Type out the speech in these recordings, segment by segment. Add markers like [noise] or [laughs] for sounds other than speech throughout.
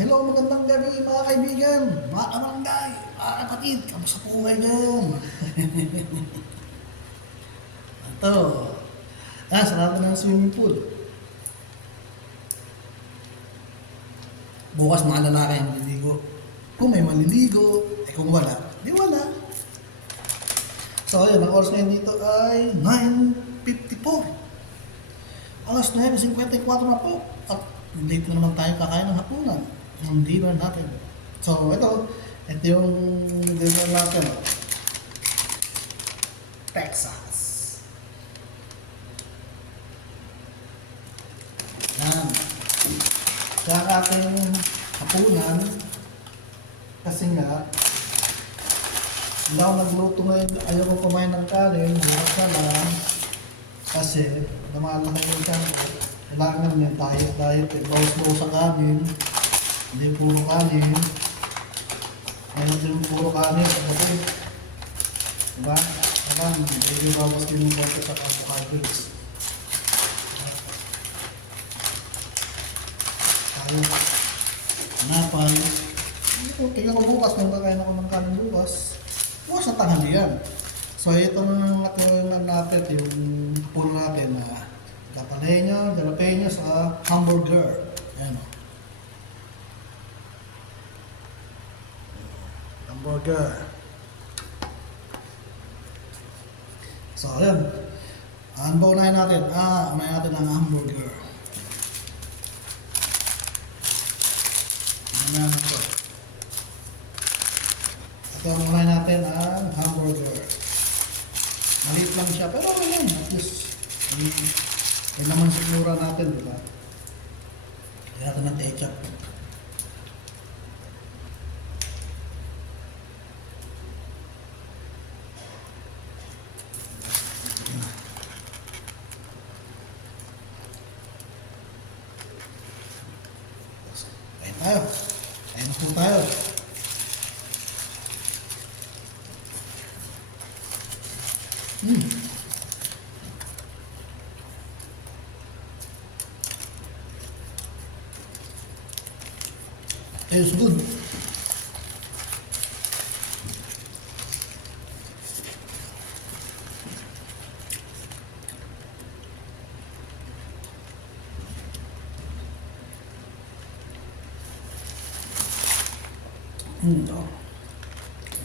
Hello, magandang gabi mga kaibigan, mga kabarangay, mga kapatid, kamusta po kayo dyan? [laughs] Ito, ah, sarado ng swimming pool. Bukas mga lalaki ang maliligo. Kung may maliligo, eh kung wala, di wala. So ayun, ang oras ngayon dito ay 9.54. Alas 9.54 na po. At late na naman tayo kakain ng hapunan. Ang dinner natin. So ito, ito yung dinner natin. Texas. Yan. Sa ating hapunan, kasi nga, hindi ako nagluto ngayon, ayaw ko kumain ng kanin, bukas na lang. Kasi, lumalaki yung ko. Kailangan yung diet, diet, eh. Bawas mo sa kanin. Hindi puro kanin. Ayaw din puro kanin sa gabi. Diba? Kailangan, medyo bawas din yung konti sa carbohydrates. Tayo, hanapan. Ito, tingnan ko bukas, nung kakain ako ng kanin bukas. Bukas na tanghali yan. So, ito na ano natin, yung pool natin na Jalapeno, jalapeno sa hamburger. Ayan o. Hamburger. So. Ano ba unahin natin? Ah, unahin natin ang hamburger. Na ito? Ito ang unahin natin ang hamburger. Maliit lang siya, pero okay lang. At least, yun naman sigura natin, di ba? Kaya natin ng ketchup. Kain tayo. Kain po tayo. Mm. Tastes good. Mm, oh.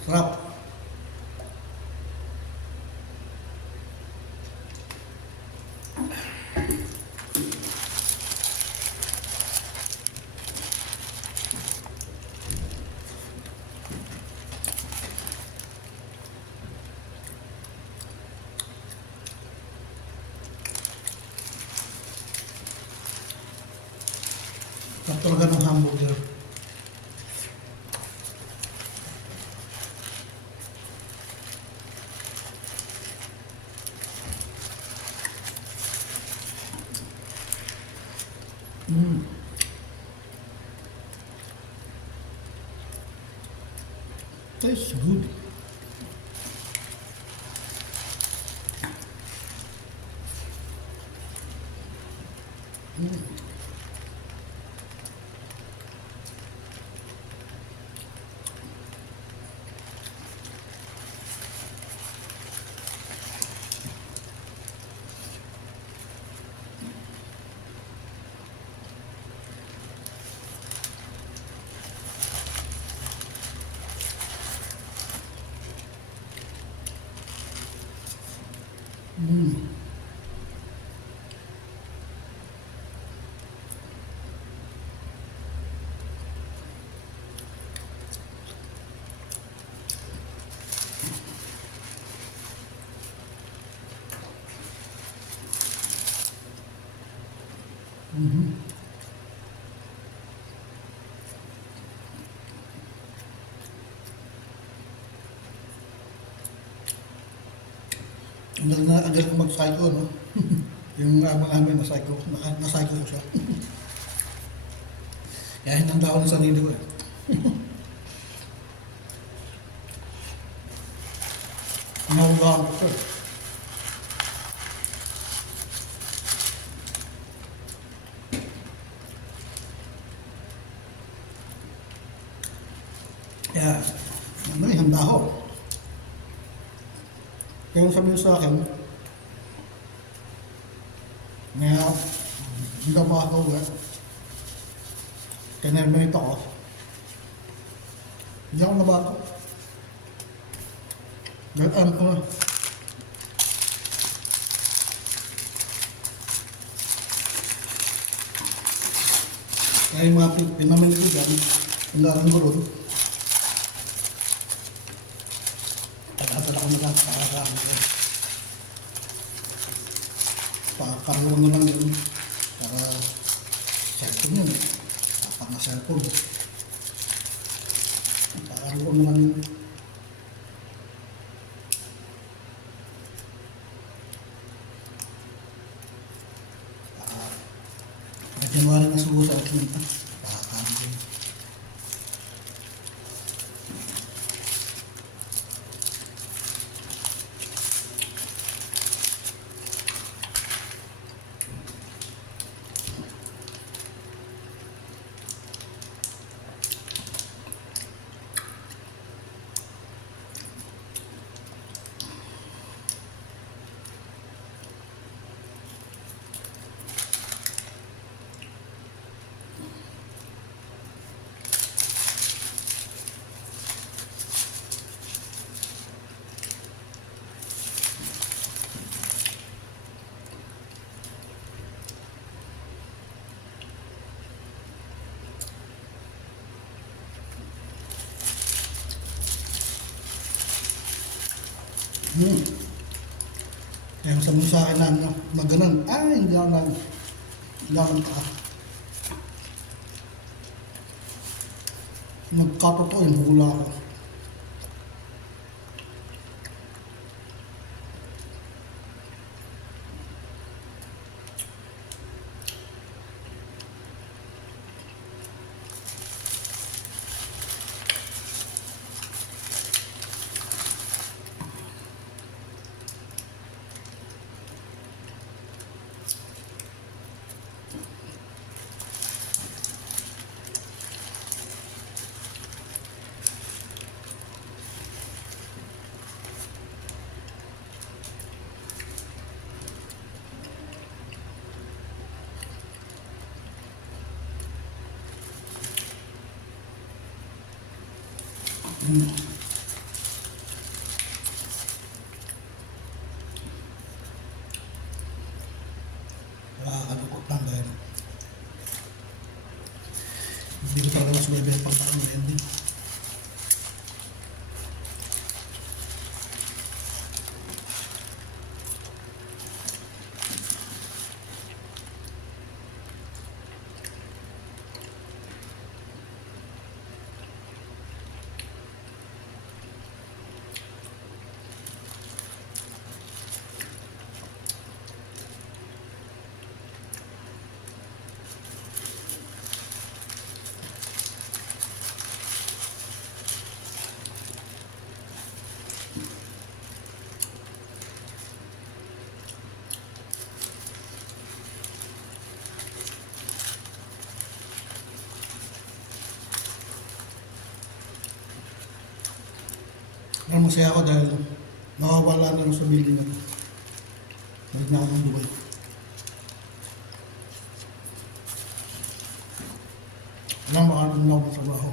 Sarap. Talaga ng hamburger. Mm. Tastes good. Galing na, galing ko mag-psycho, no? [laughs] yung abang amin na psycho, na, na psycho ko siya. [laughs] Kaya hinanda ko ng sarili ko eh. [laughs] Nahugahan ko siya. eh. Kaya, ano eh, handa ako. Kaya yung sabi niyo sa akin, kaya, hindi ako makakauwi. Kaya nag-minute ako. Hindi ako nabago. Dahil alam ko na. Kaya yung mga pin- pinamili ko dyan, yung laran ko ron, Ako nila para sa akin. ko. Pakaroon na lang yun para cellphone yun. Dapat na cellphone. Pakaroon na lang yun. Ah, may January na siguro sa Atlanta. Pakakaroon. Hmm. Kaya sabi sa akin na ano, na ganun, ah, hindi ako nag, hindi ako nagka. Nagkatotoo yung hula ko. Hmm. Nakakalukot lang dahil hindi ko talaga mas bebe pag ending. Ang masaya ako dahil nakawala na lang sa building na to. Balik na ako ng Dubai. Alam, makakaroon na ako ng trabaho.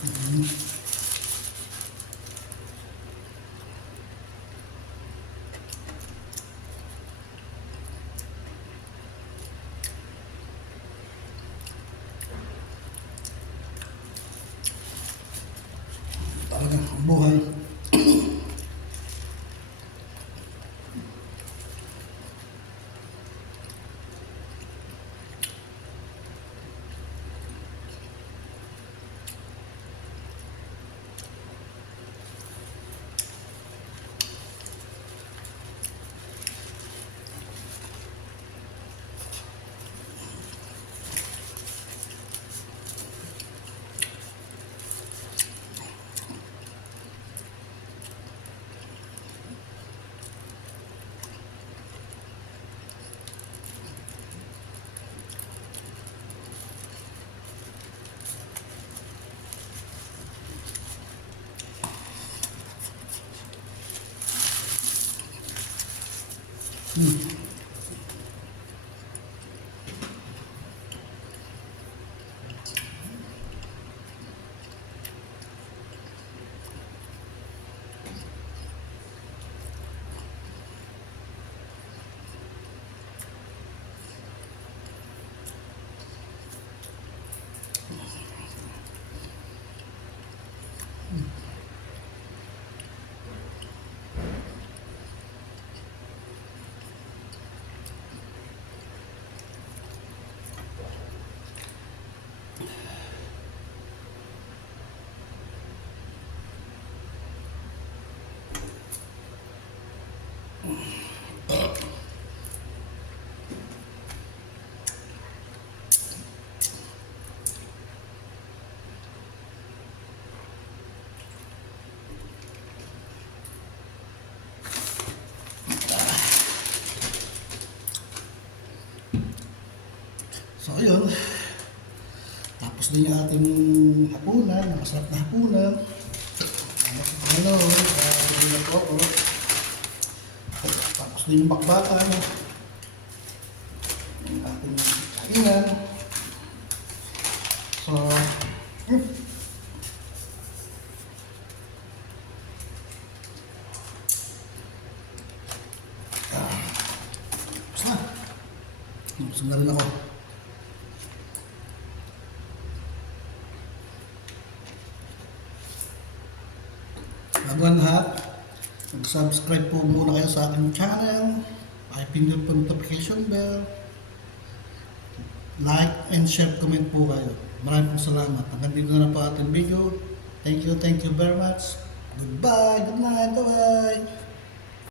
Mm-hmm. Mm. So. Tapos din yung ating hapunan, nakasarap na hapunan. Ano, uh, na po ako. Tapos din yung bakbakan. Yung ating kainan. So, hmm. Ah, basta. Busog na rin ako. Bago ang lahat, mag-subscribe po muna kayo sa aking channel. I-pindot po notification bell. Like and share, comment po kayo. Maraming po salamat. Hanggang dito na po ating video. Thank you, thank you very much. Goodbye, good night, bye-bye.